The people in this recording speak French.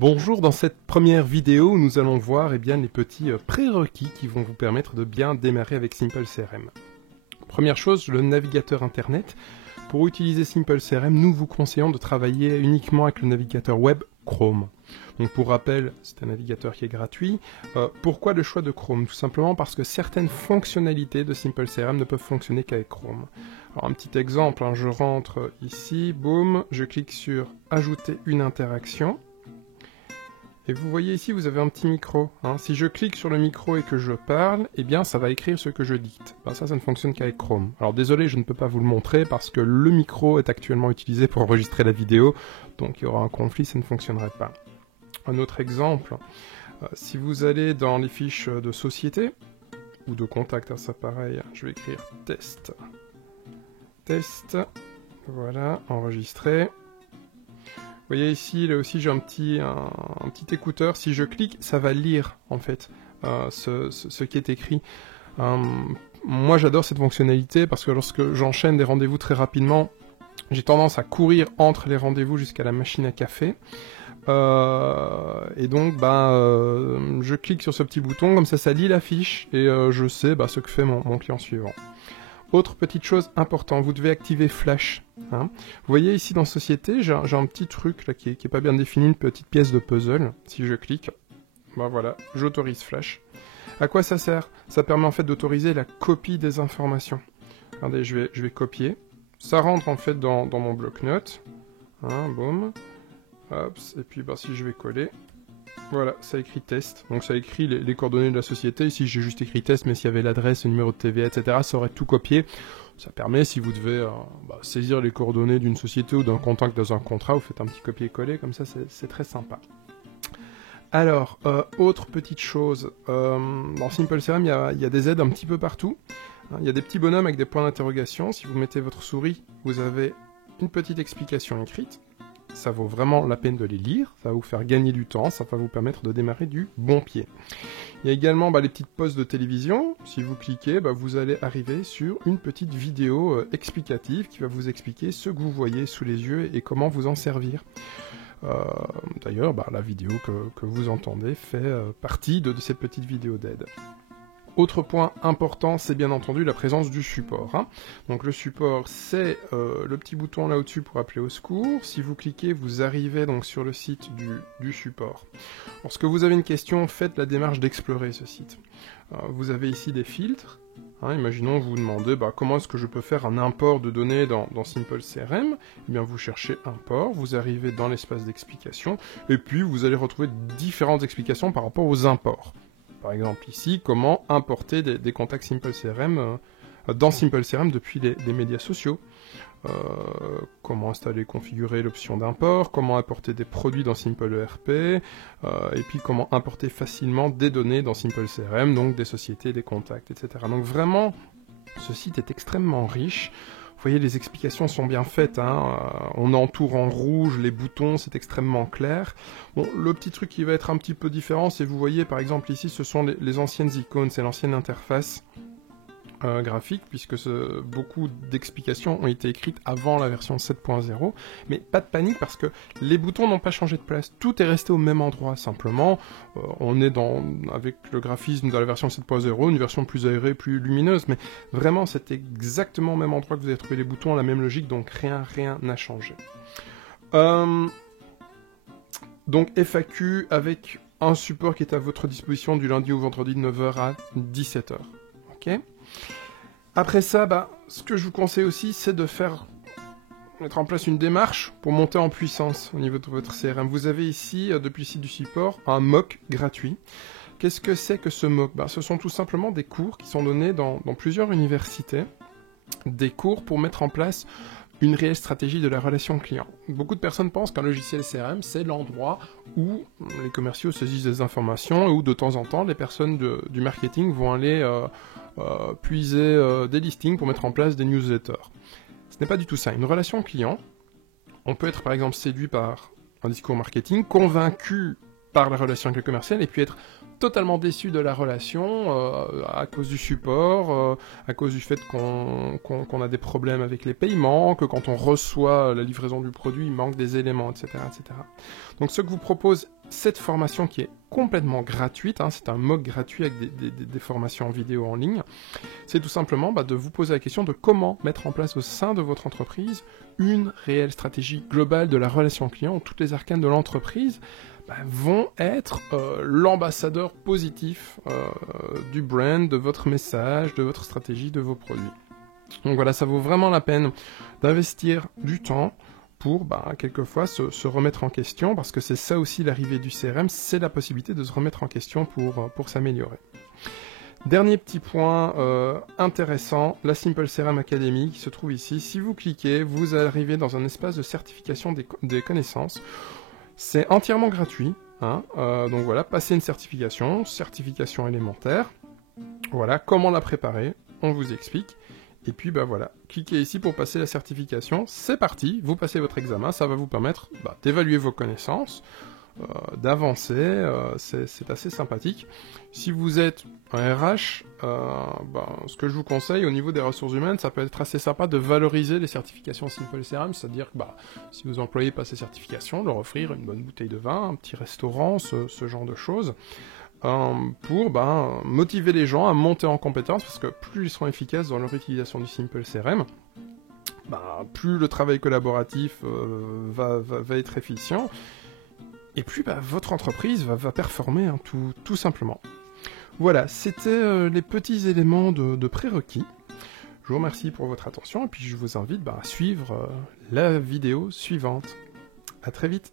Bonjour, dans cette première vidéo, nous allons voir les petits prérequis qui vont vous permettre de bien démarrer avec Simple CRM. Première chose, le navigateur internet. Pour utiliser Simple CRM, nous vous conseillons de travailler uniquement avec le navigateur web Chrome. Donc pour rappel, c'est un navigateur qui est gratuit. Pourquoi le choix de Chrome? Tout simplement parce que certaines fonctionnalités de Simple CRM ne peuvent fonctionner qu'avec Chrome. Alors un petit exemple, je rentre ici, boum, je clique sur Ajouter une interaction. Et vous voyez ici, vous avez un petit micro. Si je clique sur le micro et que je parle, eh bien ça va écrire ce que je dicte. Ça ne fonctionne qu'avec Chrome. Alors désolé, je ne peux pas vous le montrer parce que le micro est actuellement utilisé pour enregistrer la vidéo, donc il y aura un conflit, ça ne fonctionnerait pas. Un autre exemple, si vous allez dans les fiches de société, ou de contact, ça pareil, je vais écrire test. Test, voilà, enregistré. Vous voyez ici, là aussi j'ai un petit écouteur, si je clique, ça va lire en fait ce qui est écrit. Moi j'adore cette fonctionnalité parce que lorsque j'enchaîne des rendez-vous très rapidement, j'ai tendance à courir entre les rendez-vous jusqu'à la machine à café. Et donc je clique sur ce petit bouton, comme ça lit la fiche et je sais ce que fait mon client suivant. Autre petite chose importante, vous devez activer Flash. Vous voyez ici dans Société, j'ai un petit truc là qui est pas bien défini, une petite pièce de puzzle. Si je clique, voilà, j'autorise Flash. À quoi ça sert? Ça permet en fait d'autoriser la copie des informations. Regardez, je vais copier. Ça rentre en fait dans mon bloc-notes. Boum. Hop, et puis si je vais coller, voilà, ça écrit test. Donc ça écrit les coordonnées de la société. Ici j'ai juste écrit test, mais s'il y avait l'adresse, le numéro de TVA, etc., ça aurait tout copié. Ça permet, si vous devez saisir les coordonnées d'une société ou d'un contact dans un contrat, vous faites un petit copier-coller, comme ça c'est très sympa. Alors, autre petite chose, dans Simple CRM, il y a des aides un petit peu partout. Il y a des petits bonhommes avec des points d'interrogation. Si vous mettez votre souris, vous avez une petite explication écrite. Ça vaut vraiment la peine de les lire, ça va vous faire gagner du temps, ça va vous permettre de démarrer du bon pied. Il y a également les petites pauses de télévision. Si vous cliquez, vous allez arriver sur une petite vidéo explicative qui va vous expliquer ce que vous voyez sous les yeux et comment vous en servir. D'ailleurs, la vidéo que vous entendez fait partie de cette petite vidéo d'aide. Autre point important, c'est bien entendu la présence du support. Donc le support, c'est le petit bouton là au-dessus pour appeler au secours. Si vous cliquez, vous arrivez donc sur le site du support. Lorsque vous avez une question, faites la démarche d'explorer ce site. Vous avez ici des filtres. Imaginons vous vous demandez comment est-ce que je peux faire un import de données dans Simple CRM. Eh bien vous cherchez import, vous arrivez dans l'espace d'explication, et puis vous allez retrouver différentes explications par rapport aux imports. Par exemple ici, comment importer des contacts Simple CRM dans Simple CRM depuis les médias sociaux. Comment installer et configurer l'option d'import, comment importer des produits dans Simple ERP, et puis comment importer facilement des données dans Simple CRM, donc des sociétés, des contacts, etc. Donc vraiment, ce site est extrêmement riche. Vous voyez, les explications sont bien faites, on entoure en rouge les boutons, c'est extrêmement clair. Bon, le petit truc qui va être un petit peu différent, c'est vous voyez par exemple ici, ce sont les anciennes icônes, c'est l'ancienne interface graphique, puisque beaucoup d'explications ont été écrites avant la version 7.0, mais pas de panique parce que les boutons n'ont pas changé de place, tout est resté au même endroit, simplement on est avec le graphisme de la version 7.0, une version plus aérée, plus lumineuse, mais vraiment c'est exactement au même endroit que vous avez trouvé les boutons, la même logique, donc rien n'a changé. Donc FAQ avec un support qui est à votre disposition du lundi au vendredi de 9h à 17h. Ok ? Après ça, ce que je vous conseille aussi, c'est de mettre en place une démarche pour monter en puissance au niveau de votre CRM. Vous avez ici, depuis le site du support, un MOOC gratuit. Qu'est-ce que c'est que ce MOOC? Ce sont tout simplement des cours qui sont donnés dans plusieurs universités, des cours pour mettre en place une réelle stratégie de la relation client. Beaucoup de personnes pensent qu'un logiciel CRM, c'est l'endroit où les commerciaux saisissent des informations et où de temps en temps, les personnes du marketing vont aller puiser des listings pour mettre en place des newsletters. Ce n'est pas du tout ça. Une relation client, on peut être par exemple séduit par un discours marketing, convaincu par la relation avec le commercial et puis être totalement déçu de la relation à cause du support, à cause du fait qu'on a des problèmes avec les paiements, que quand on reçoit la livraison du produit, il manque des éléments, etc., etc. Donc ce que vous propose cette formation qui est complètement gratuite, hein, c'est un MOOC gratuit avec des formations en vidéo en ligne, c'est tout simplement de vous poser la question de comment mettre en place au sein de votre entreprise une réelle stratégie globale de la relation client, où toutes les arcanes de l'entreprise vont être l'ambassadeur positif du brand, de votre message, de votre stratégie, de vos produits. Donc voilà, ça vaut vraiment la peine d'investir du temps pour quelquefois se remettre en question, parce que c'est ça aussi l'arrivée du CRM, c'est la possibilité de se remettre en question pour s'améliorer. Dernier petit point intéressant, la Simple CRM Academy qui se trouve ici. Si vous cliquez, vous arrivez dans un espace de certification des connaissances. C'est entièrement gratuit, hein, donc voilà, passez une certification élémentaire. Voilà, comment la préparer, on vous explique. Et puis voilà, cliquez ici pour passer la certification, c'est parti, vous passez votre examen, ça va vous permettre d'évaluer vos connaissances, d'avancer, c'est assez sympathique. Si vous êtes un RH, ce que je vous conseille au niveau des ressources humaines, ça peut être assez sympa de valoriser les certifications Simple CRM, c'est-à-dire que si vos employés passent ces certifications, leur offrir une bonne bouteille de vin, un petit restaurant, ce genre de choses, pour motiver les gens à monter en compétence, parce que plus ils seront efficaces dans leur utilisation du Simple CRM, plus le travail collaboratif va être efficient, et plus votre entreprise va performer, hein, tout simplement. Voilà, c'était les petits éléments de prérequis. Je vous remercie pour votre attention, et puis je vous invite à suivre la vidéo suivante. À très vite.